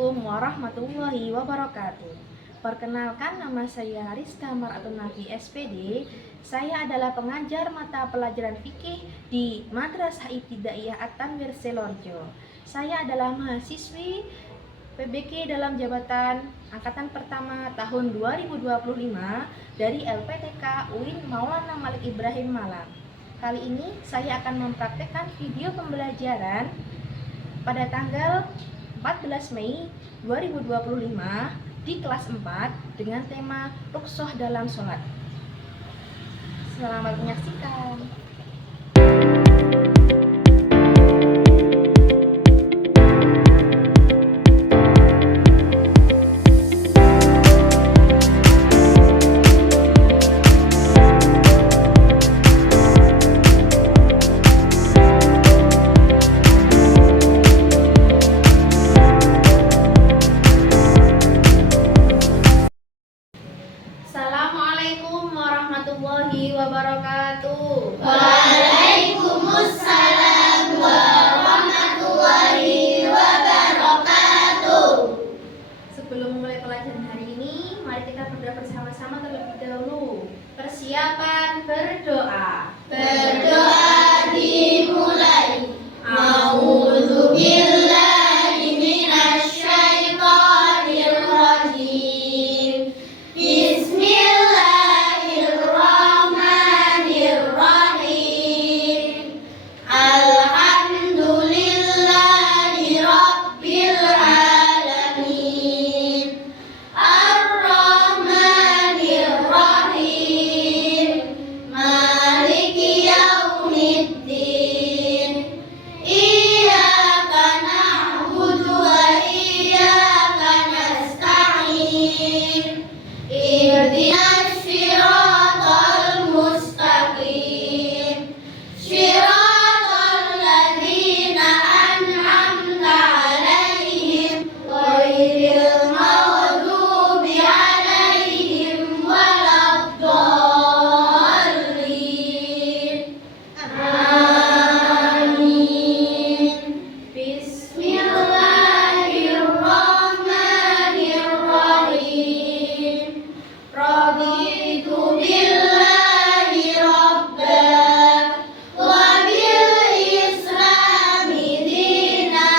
Assalamualaikum warahmatullahi wabarakatuh. Perkenalkan, nama saya Rizka Maratun Nafi SPD. Saya adalah pengajar mata pelajaran fikih di Madrasah Ibtidaiyah At-Tanwir Selorjo. Saya adalah mahasiswi PBK dalam jabatan angkatan pertama tahun 2025 dari LPTK UIN Maulana Malik Ibrahim Malang. Kali ini saya akan mempraktekkan video pembelajaran pada tanggal 14 Mei 2025 di kelas 4 dengan tema rukhsah dalam sholat. Selamat menyaksikan. Assalamualaikum warahmatullahi wabarakatuh. Waalaikumsalam warahmatullahi wabarakatuh. Sebelum memulai pelajaran hari ini, mari kita berdoa bersama-sama terlebih dahulu. Persiapan berdoa. Berdoa dimulai. A'udzubillahi minasyaitonir rajim. Bismillahirrahmanirrahim. Alhamdulillahi rabbil alamin. Ar-Rahmanir-Rahim. Maliki yaumiddin. Iyyaka na'budu wa iyyaka nasta'in. Ihdinas siratal mustaqim. Siratal ladzina an'amta 'alaihim ghairil maghdubi 'alaihim waladdallin. Amin. Bismillahirrahmanirrahim. Raditu billahi rabba wa bil islami dina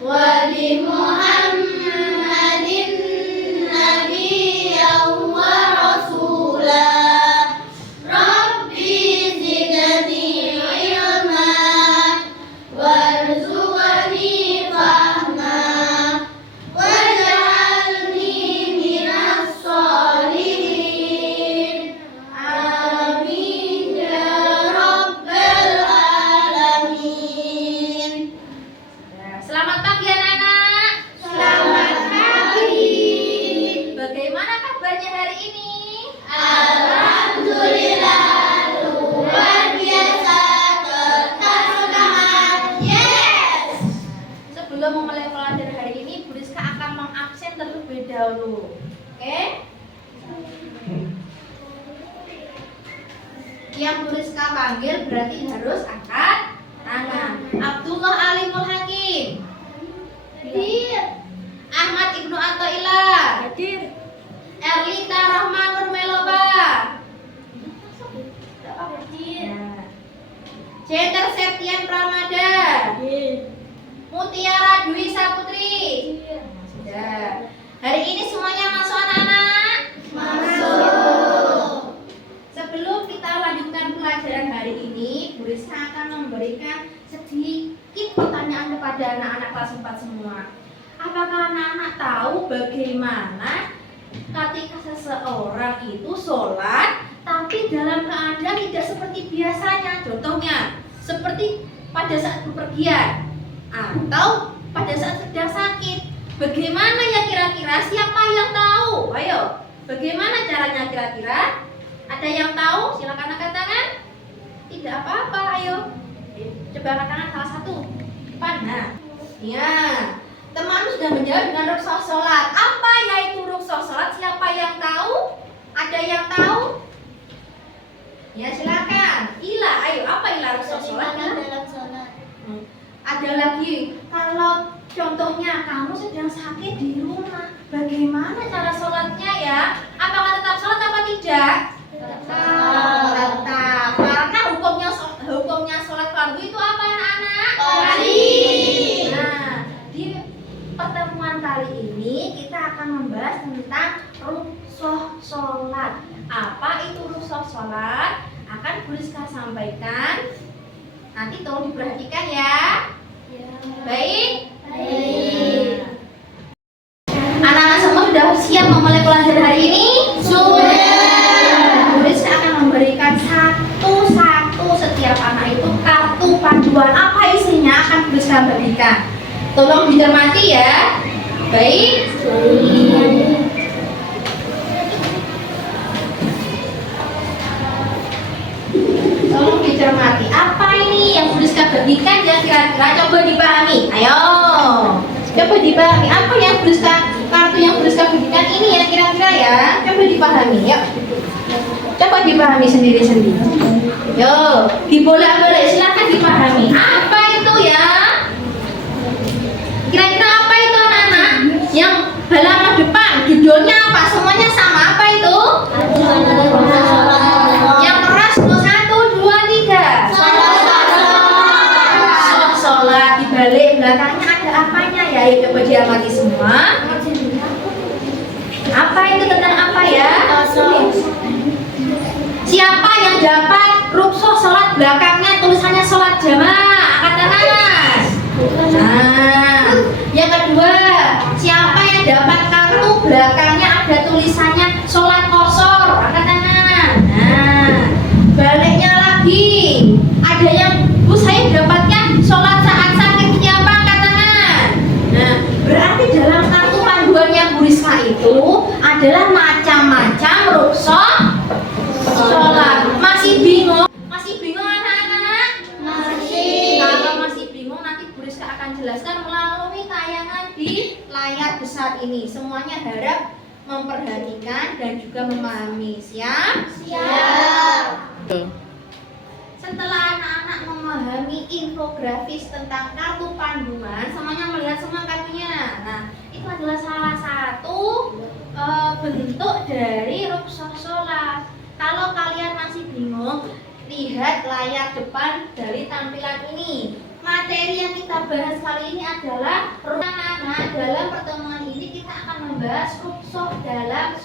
wa bi Muhammadin nabiyyan wa rasula. Rabbi zidni ilma warzuqni fahma waj'alni minas sholihin. Amin ya rabbal alamin. Selamat pagi anak-anak. Selamat pagi. Bagaimana kabarnya hari ini? Alhamdulillah, luar biasa, tetap semangat. Yes. Sebelum memulai pelajaran hari ini, Bu Rizka akan mengabsen terlebih dahulu. Oke? Yang Bu Rizka panggil berarti harus angkat tangan. Abdullah Alimul Hakim. Hadir. Ahmad Ibnu Athaillah. Hadir. Erlita Rahmanur Meloba. Hadir. Jender Septian Pramada. Hadir. Mutiara Dwi Saputri. Sudah. Hari ini semuanya masuk anak-anak? Masuk. Sebelum kita lanjutkan pelajaran hari ini, Bu Rizka akan memberikan sedikit pertanyaan kepada anak-anak kelas 4 semua. Apakah anak-anak tahu bagaimana ketika seseorang itu sholat tapi dalam keadaan tidak seperti biasanya? Contohnya, seperti pada saat bepergian atau pada saat sedang sakit. Bagaimana ya kira-kira? Siapa yang tahu? Ayo, bagaimana caranya kira-kira? Ada yang tahu? Silakan angkat tangan. Tidak apa-apa, ayo. Coba angkat tangan salah satu. Nah, ya. Teman sudah menjawab dengan rukhsah sholat. Apa yaitu rukhsah sholat? Siapa yang tahu? Ada yang tahu? Ya silakan. Ila, ayo. Apa ila rukhsah sholat? Dalam sholat. Ada lagi, kalau Contohnya kamu sedang sakit di rumah, bagaimana cara sholatnya ya? Apakah tetap sholat apa tidak? Tetap. Karena hukumnya sholat fardu itu apa anak-anak? Wajib. Nah, di pertemuan kali ini kita akan membahas tentang rukhsah sholat. Apa itu rukhsah sholat? Akan Bu Rizka sampaikan. Nanti tolong diperhatikan ya. Baik. Anak-anak semua sudah siap memulai pelajaran hari ini? Sudah. Bu Rizka akan memberikan satu-satu setiap anak itu kartu panduan. Apa isinya akan Bu Rizka bagikan. Tolong dicermati ya. Baik. Tolong dicermati. Apa ini yang Bu Rizka bagikan yang kira-kira coba dipahami. Ayo. Coba dipahami. Apa yang Bu Rizka, kartu yang Bu Rizka bagikan ini ya kira-kira ya. Coba dipahami. Yuk. Coba dipahami sendiri-sendiri. Yo, dibolak-balik silakan dipahami. Apa itu ya? Kira-kira apa itu anak-anak? Yang halaman depan judulnya apa? Semuanya sama. Apa itu? Yang keras tuh 1, 2, 3. Sholat dibalik belakangnya ada apanya ya? Yuk coba diamati semua. Apa itu tentang apa ya? Siapa yang dapat rukhsah sholat belakangnya tulisannya sholat jamaah? Angkat tangan. Nah, yang kedua, siapa yang dapat kartu belakangnya ada tulisannya sholat qashar? Angkat tangan. Nah, baliknya lagi, ada yang Bu saya dapatnya sholat saat sakit, siapa? Angkat tangan. Nah, berarti dalam kartu panduannya Bu Rizka itu adalah macam-macam rukhsah sholat. Masih bingung? Masih bingung anak-anak? Masih. Kalau masih bingung nanti Bu Rizka akan jelaskan melalui tayangan di layar besar ini. Semuanya harap memperhatikan dan juga memahami. Siap? Siap. Setelah anak-anak memahami infografis tentang kartu panduan, semuanya melihat semua kartunya. Nah, itu adalah salah satu bentuk dari rukhsah sholat. Kalau kalian masih bingung, lihat layar depan dari tampilan ini. Materi yang kita bahas kali ini adalah anak-anak dalam pertemuan ini kita akan membahas rukhsah dalam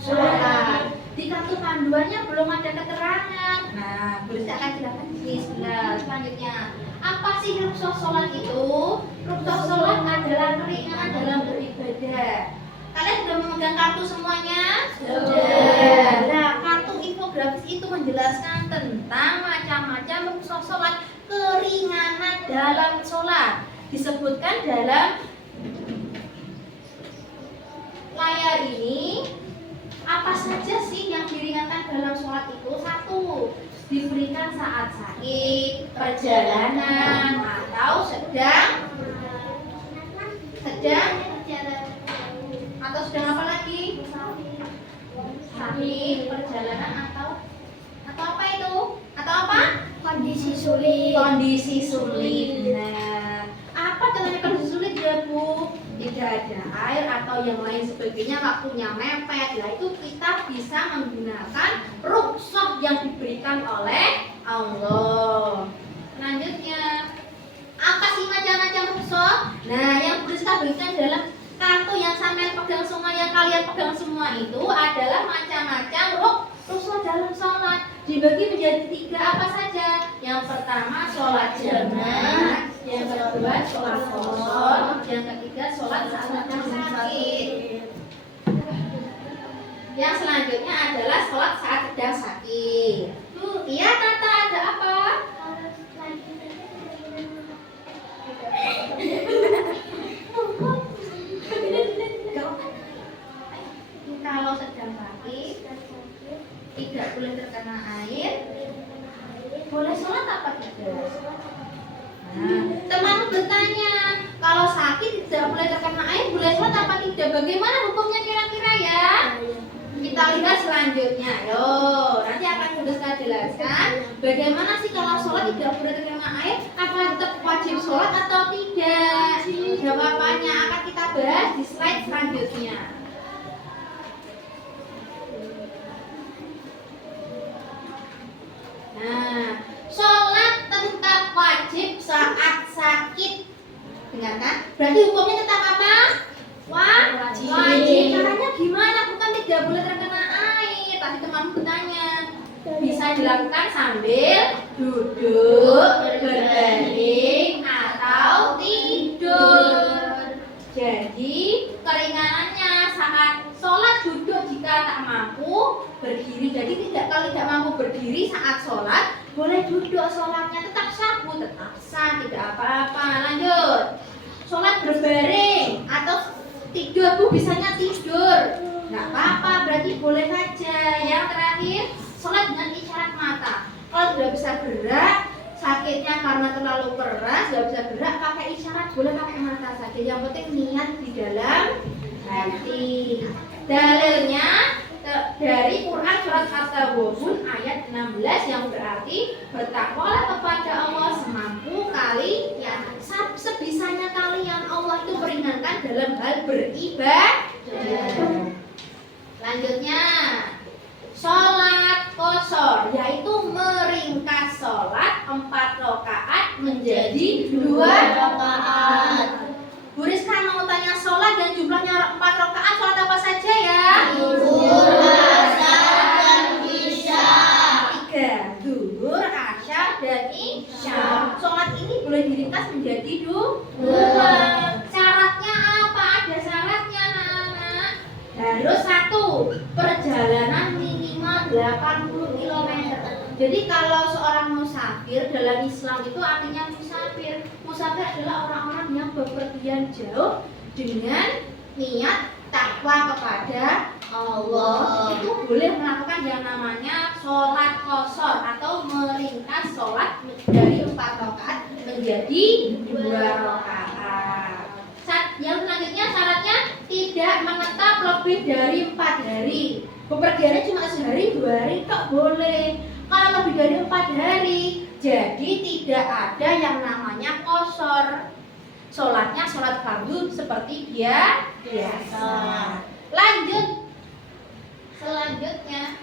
sholat. Di kartu panduannya belum ada keterangan. Nah, Bu Rizka akan jelaskan di sini selanjutnya. Apa sih rukhsah sholat itu? Rukhsah sholat adalah keringanan dalam beribadah. Kalian sudah memegang kartu semuanya? Sudah. Nah, kartu infografis itu menjelaskan tentang macam-macam rukhsah sholat, keringanan dalam sholat. Disebutkan dalam layar ini. Apa saja sih yang diringankan dalam sholat itu? 1. Diberikan saat sakit, perjalanan, atau sedang atau sedang apa lagi? Sakit, perjalanan, atau apa itu? Atau apa? Kondisi sulit. Kondisi sulit. Nah, apa contohnya kondisi sulit ya Bu? Tidak ada air atau yang lain sebagainya, waktunya mepet. Nah, itu kita bisa menggunakan rukhsah yang diberikan oleh Allah. Selanjutnya, apa sih macam-macam rukhsah? Nah, yang Bu Rizka berikan adalah kartu yang sampai pegang semua, yang kalian pegang semua itu adalah macam-macam rukhsah dalam sholat. Dibagi menjadi 3 apa saja? Yang pertama sholat jamaah, yang kedua sholat qashar, yang ketiga sholat saat sedang sakit. Yang selanjutnya adalah sholat saat sedang sakit. Iya Tata, ada apa? Kalau sedang sakit tidak boleh terkena air, boleh sholat apa tidak? Nah, teman bertanya, kalau sakit tidak boleh terkena air, boleh sholat apa tidak? Bagaimana hukumnya kira-kira ya? Kita lihat selanjutnya. Loh, nanti akan Bu Rizka jelaskan bagaimana sih kalau sholat tidak boleh terkena air, apa tetap wajib sholat atau tidak? jawabannya akan kita bahas di slide selanjutnya. Nah, sholat tetap wajib saat sakit. Dengarkan, berarti hukumnya tetap apa? Wajib. Wajib. Caranya gimana? Bukan tidak boleh terkena air. Tadi teman bertanya. Bisa dilakukan sambil duduk, berbaring, atau tidur. Jadi keringanannya saat sholat duduk jika tak mampu berdiri. Jadi kalau tidak mampu berdiri saat sholat, boleh duduk sholatnya tetap sah, tetap sah, tidak apa-apa. Lanjut. Sholat berbaring atau tidur, Bu, bisanya tidur, nggak apa-apa, berarti boleh saja. Yang terakhir, sholat dengan isyarat mata. Kalau tidak bisa gerak, sakitnya karena terlalu keras, nggak bisa gerak, pakai isyarat, boleh pakai mata saja. Yang penting niat di dalam hati. Dalilnya dari Quran surat At-Taghabun ayat 16 yang berarti bertakwalah kepada Allah semampu kalian, sebisanya kalian. Allah itu meringankan dalam hal beribadah. Lanjutnya, sholat qashar, yaitu meringkas sholat 4 rakaat menjadi 2 rakaat. Bu Rizka mau tanya sholat dan jumlahnya 4 rakaat, sholat apa saja ya? Zuhur, asar, dan isya. 3, zuhur, asyar, dan isya. Sholat ini boleh diringkas menjadi 2. Syaratnya apa? Ada syaratnya, anak-anak. Harus 1, perjalanan minimal 80 km. Jadi kalau seorang musafir dalam Islam itu artinya musafir. Musafir adalah orang-orang yang bepergian jauh dengan niat takwa kepada Allah. Itu boleh melakukan yang namanya sholat qashar atau meringkas sholat dari 4 rakaat menjadi 2 rakaat. Yang selanjutnya syaratnya tidak menetap lebih dari 4 hari. Bepergiannya cuma sehari 2 hari kok boleh. Kalau lebih dari 4 hari, jadi tidak ada yang namanya qashar. Sholatnya sholat fardu seperti biasa. Lanjut. Selanjutnya,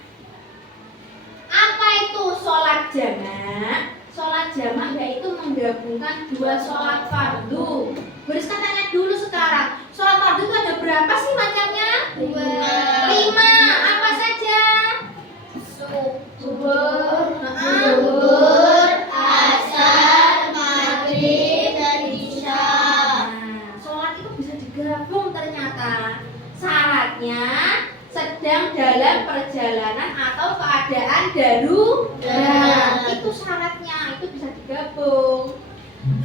apa itu sholat jamak? Sholat jamak yaitu menggabungkan 2 sholat fardu. Beriska tanya dulu sekarang, sholat fardu itu ada berapa sih macamnya? 5. Apa saja? Zuhur, asar, maghrib, dan isya. Nah, sholat itu bisa digabung ternyata. Syaratnya sedang dalam perjalanan atau keadaan darurat. Itu syaratnya, itu bisa digabung.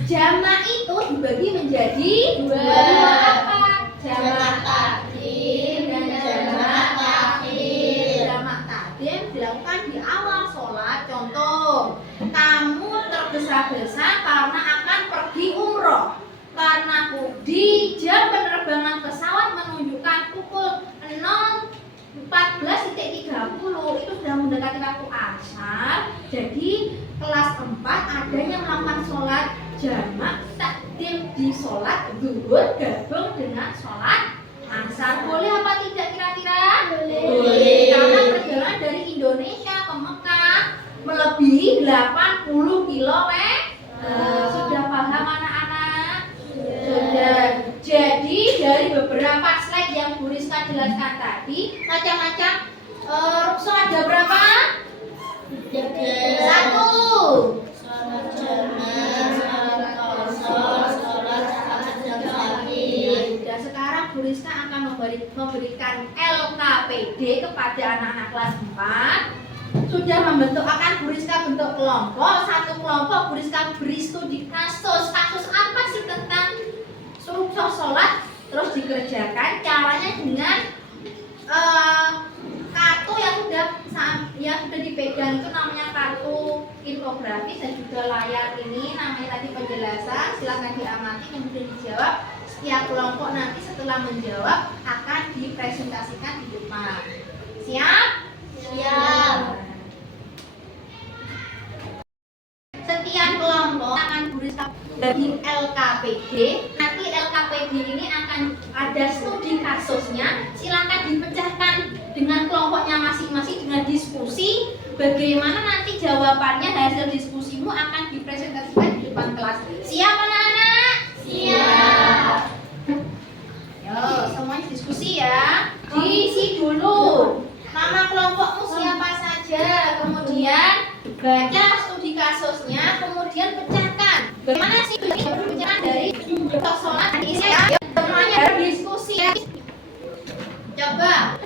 Jamak itu dibagi menjadi 2. Apa? Jamak takdim dan jamak takhir. Jamak takdim dilakukan di awal sholat. Contoh, kamu tergesa-gesa karena akan pergi umroh. Karena di jam penerbangan pesawat menunjukkan pukul 14.30 itu sudah mendekati waktu asar. Jadi kelas 4 ada yang melakukan sholat jamak takdim di sholat zuhur gabung dengan sholat asar. Boleh apa tidak kira-kira? Boleh. Karena perjalanan dari Indonesia ke Mekah melebihi 80 km. Sudah paham anak-anak? Sudah. Jadi dari beberapa slide yang Bu Rizka jelaskan tadi, macam-macam rukso ada berapa? 1. Sholat jamak, sholat qashar, sholat saat dan maghrib. Dan sekarang Bu Rizka akan memberikan LKPD kepada anak-anak kelas 4. Sudah akan Bu Rizka bentuk kelompok. Satu kelompok Bu Rizka beri studi kasus apa sih tentang rukso sholat, terus dikerjakan. Caranya dengan kartu yang sudah dipegang, itu namanya kartu infografis, dan juga layar ini namanya tadi penjelasan. Silakan diamati kemudian dijawab. Setiap kelompok nanti setelah menjawab akan dipresentasikan di depan. Siap? Siap. Setiap kelompok akan Bu bagi LKPD. Nanti LKPD ini akan ada studi kasusnya. Silakan dipecahkan dengan kelompoknya masing-masing dengan diskusi. Bagaimana nanti jawabannya, hasil diskusimu akan dipresentasikan di depan kelas. Siap anak-anak? Siap. Yo, semuanya diskusi ya. Diisi dulu nama kelompokmu siapa saja, kemudian baca studi kasusnya, kemudian pecahkan. Bagaimana sih pecahan dari persoalan ini ya? Semuanya harus diskusi ya. Coba,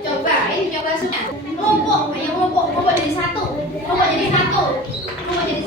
ini coba semua. Kelompok jadi satu. Kelompok jadi satu. Oh, iya.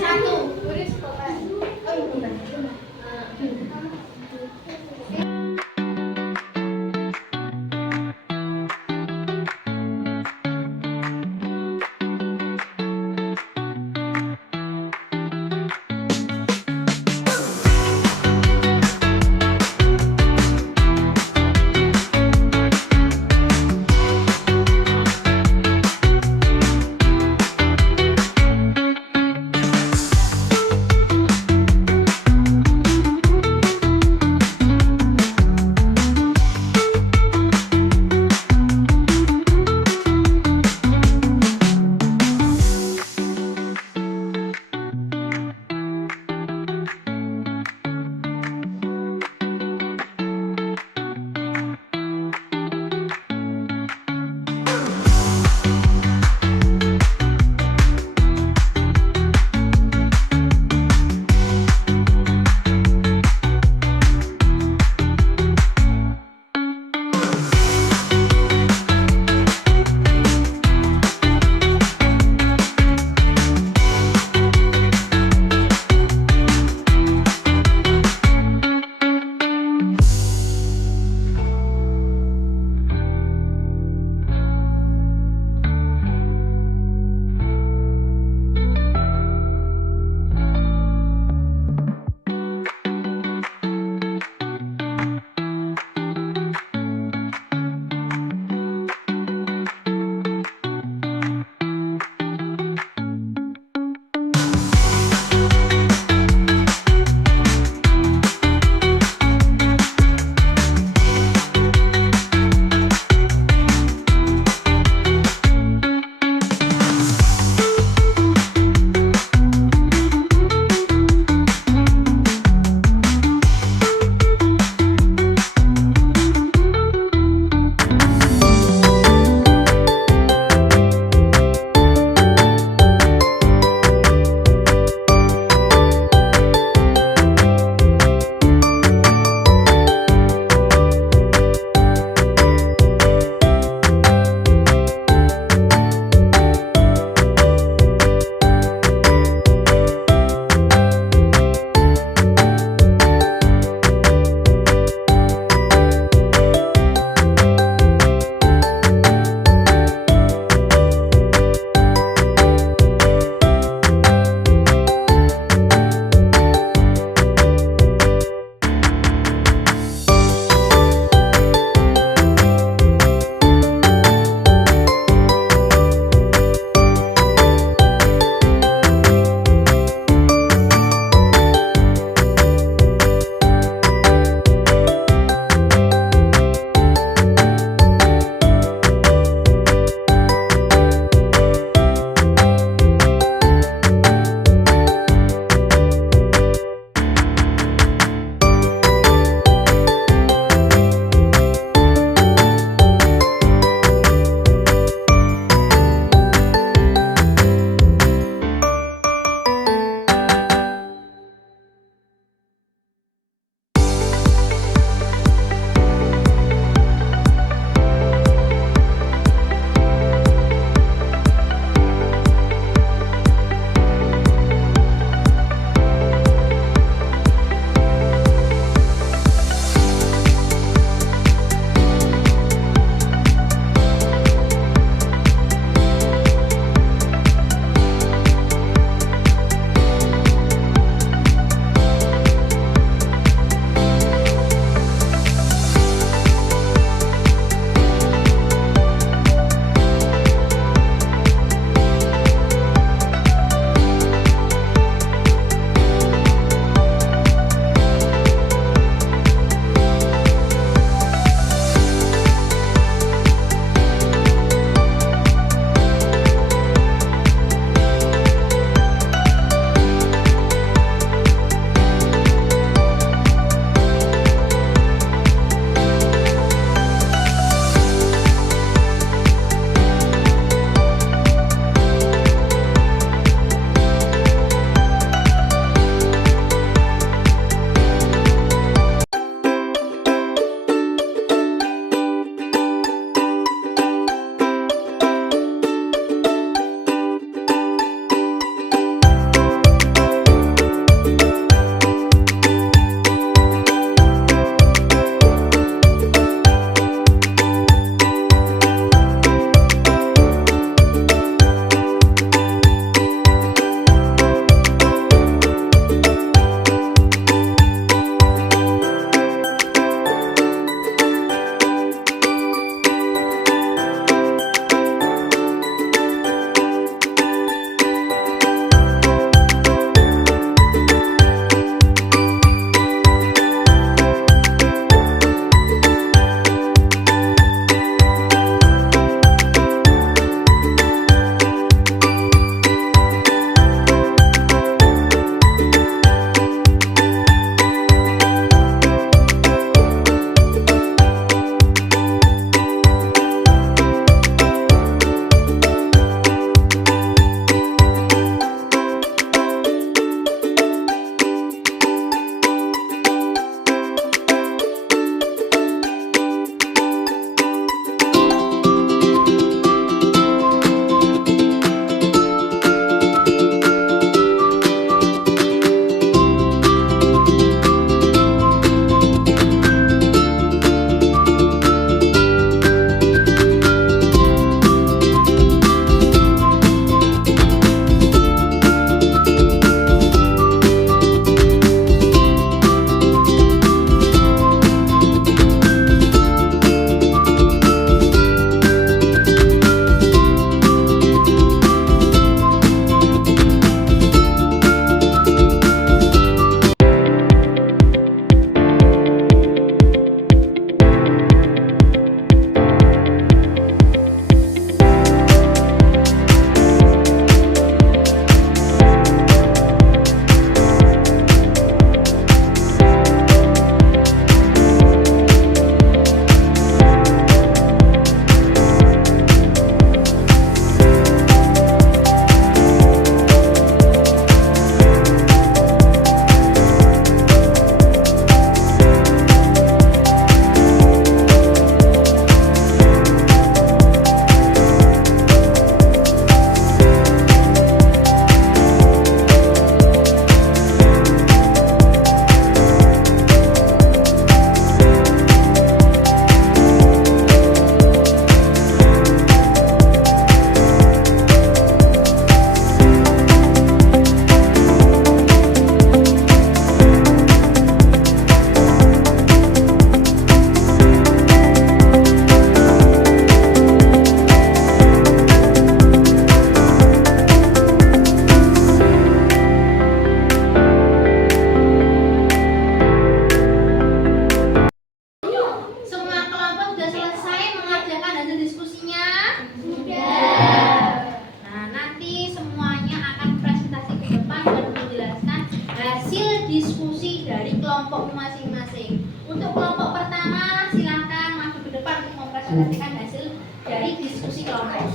diskusi dari kelompok masing-masing. Untuk kelompok pertama, silakan maju ke depan untuk mempresentasikan hasil dari diskusi kelompok.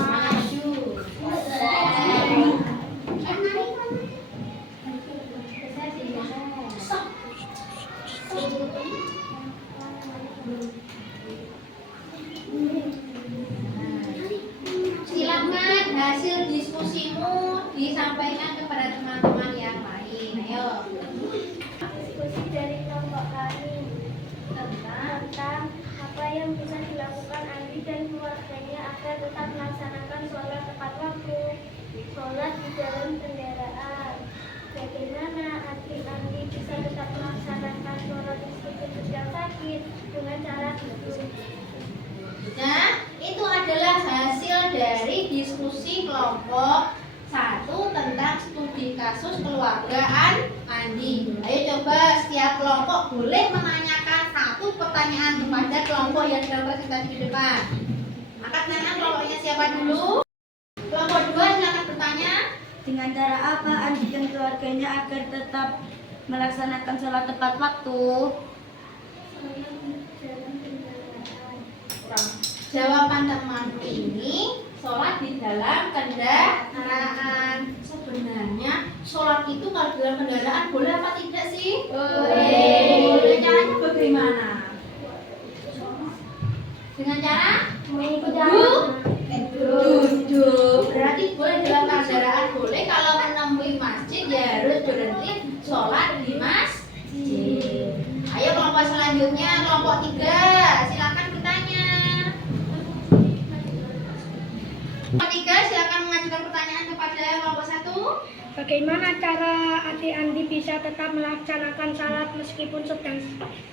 Maju. Silakan hasil diskusimu disampaikan kepada teman-teman yang lain. Ayo. Diskusi dari kelompok kami tentang apa yang bisa dilakukan Andi dan keluarganya agar tetap melaksanakan sholat tepat waktu, sholat di dalam kendaraan. Bagaimana Andi bisa tetap melaksanakan sholat meskipun sedang sakit dengan cara duduk. Nah, itu adalah hasil dari diskusi kelompok 1 tentang studi kasus keluargaan Andi. Ayo coba setiap kelompok boleh menanyakan satu pertanyaan kepada kelompok yang sedang presentasi di depan. Angkat tangan kelompoknya siapa dulu? Kelompok 2 silakan bertanya. Dengan cara apa Andi dan keluarganya agar tetap melaksanakan sholat tepat waktu? Jawaban teman ini sholat di dalam kendaraan. Sebenarnya sholat itu kalau di dalam kendaraan boleh apa tidak sih? Boleh. Caranya bagaimana? Dengan cara duduk. Berarti boleh di dalam kendaraan boleh. Kalau menemui masjid ya harus berhenti sholat di masjid. Ayo kelompok selanjutnya, kelompok 3, silakan bertanya. Kelompok 3 silakan mengajukan pertanyaan kepada kelompok 1. Bagaimana cara adik Andi bisa tetap melaksanakan salat meskipun sedang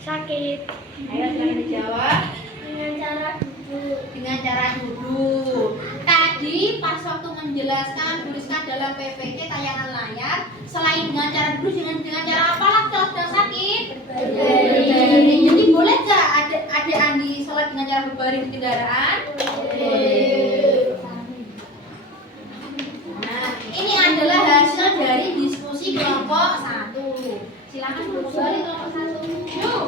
sakit? Ayo silakan dijawab. Dengan cara duduk. Dengan cara duduk. Tadi pas waktu menjelaskan tuliskan dalam PPT tayangan layar, selain dengan cara duduk, dengan cara apa lah kalau sedang sakit? Berbaring. Jadi boleh nggak adik Andi sholat dengan cara berbaring di kendaraan? Nah, ini adalah hasil dari diskusi kelompok 1. Silakan kembali kelompok 1. Yuk.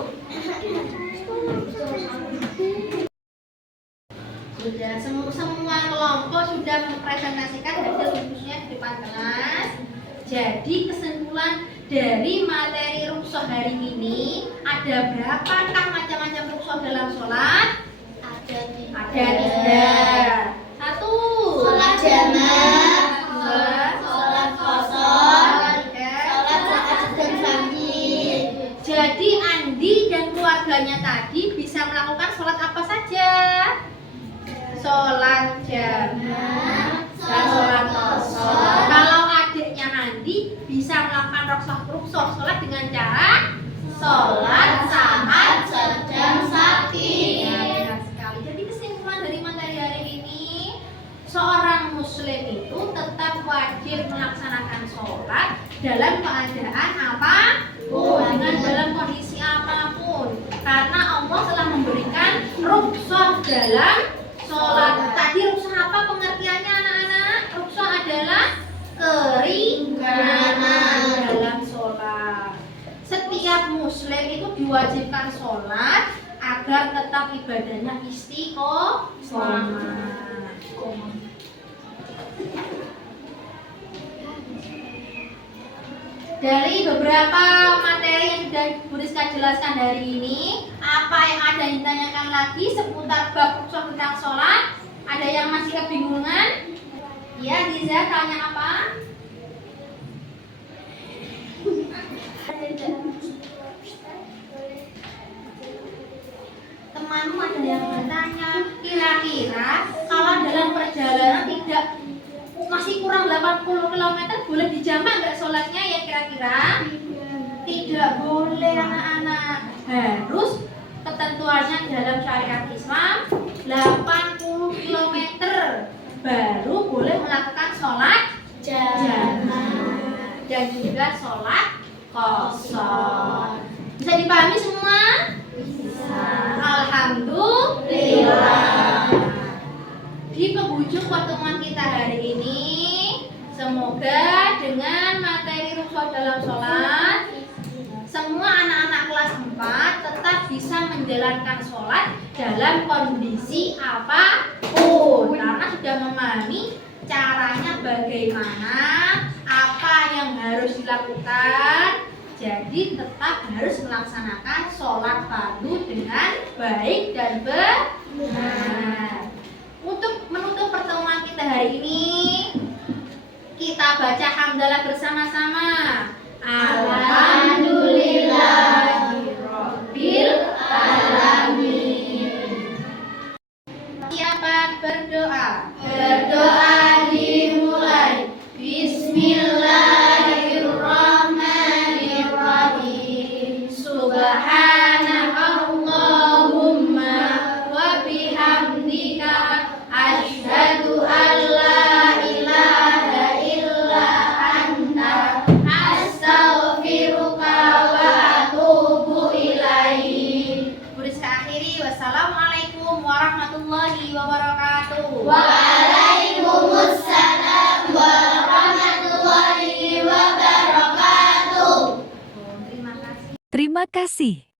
Sudah semua kelompok sudah mempresentasikan hasil diskusinya di depan kelas. Jadi kesimpulan dari materi rukshoh hari ini, ada berapakah macam-macam rukshoh dalam sholat? Ada 3. 1. Sholat jamaah, Sholat kosong, tiga. sholat saat sedang sakit. Jadi Andi dan keluarganya tadi bisa melakukan sholat apa saja? Sholat jamaah dan sholat kosong. Kalau adiknya Andi bisa melakukan rukshoh sholat dengan cara sholat saat sedang sakit. Ya, benar sekali. Jadi kesimpulan dari materi hari ini, seorang muslim itu tetap wajib melaksanakan sholat dalam keadaan apapun, dengan dalam kondisi apapun, karena Allah telah memberikan rukshoh dalam sholat. Tadi rukshoh apa pengertiannya anak-anak? Rukshoh adalah keringanan dalam sholat. Setiap muslim itu diwajibkan sholat agar tetap ibadahnya istiqomah. Dari beberapa materi yang sudah Bu Rizka jelaskan hari ini, apa yang ada yang ditanyakan lagi seputar bab rukshoh tentang sholat? Ada yang masih kebingungan? Ya, Diza tanya apa? Temanmu ada yang bertanya, kira-kira kalau dalam perjalanan tidak masih kurang 80 km boleh dijamak nggak sholatnya ya kira-kira? Tidak boleh anak-anak. Harus ketentuannya dalam syariat Islam 80 km baru boleh melakukan sholat jamaah dan juga sholat kosong. Bisa dipahami semua? Bisa. Alhamdulillah. Di penghujung pertemuan kita hari ini, semoga dengan materi rukshoh dalam sholat menjalankan sholat dalam kondisi apapun, karena sudah memahami caranya bagaimana, apa yang harus dilakukan. Jadi tetap harus melaksanakan sholat fardu dengan baik dan benar. Untuk menutup pertemuan kita hari ini, kita baca hamdalah bersama-sama. Alhamdulillahirabbil alamin. Siapa berdoa? Berdoa dimulai. Bismillahirrahmanirrahim. Subhanakallahumma wa bihamdika asyhadu an la ilaha illa anta astaghfiruka wa atubu ilaik. Rizka akhiri, wassalamualaikum warahmatullahi wabarakatuh. Waalaikumsalam warahmatullahi wabarakatuh. Terima kasih. Terima kasih.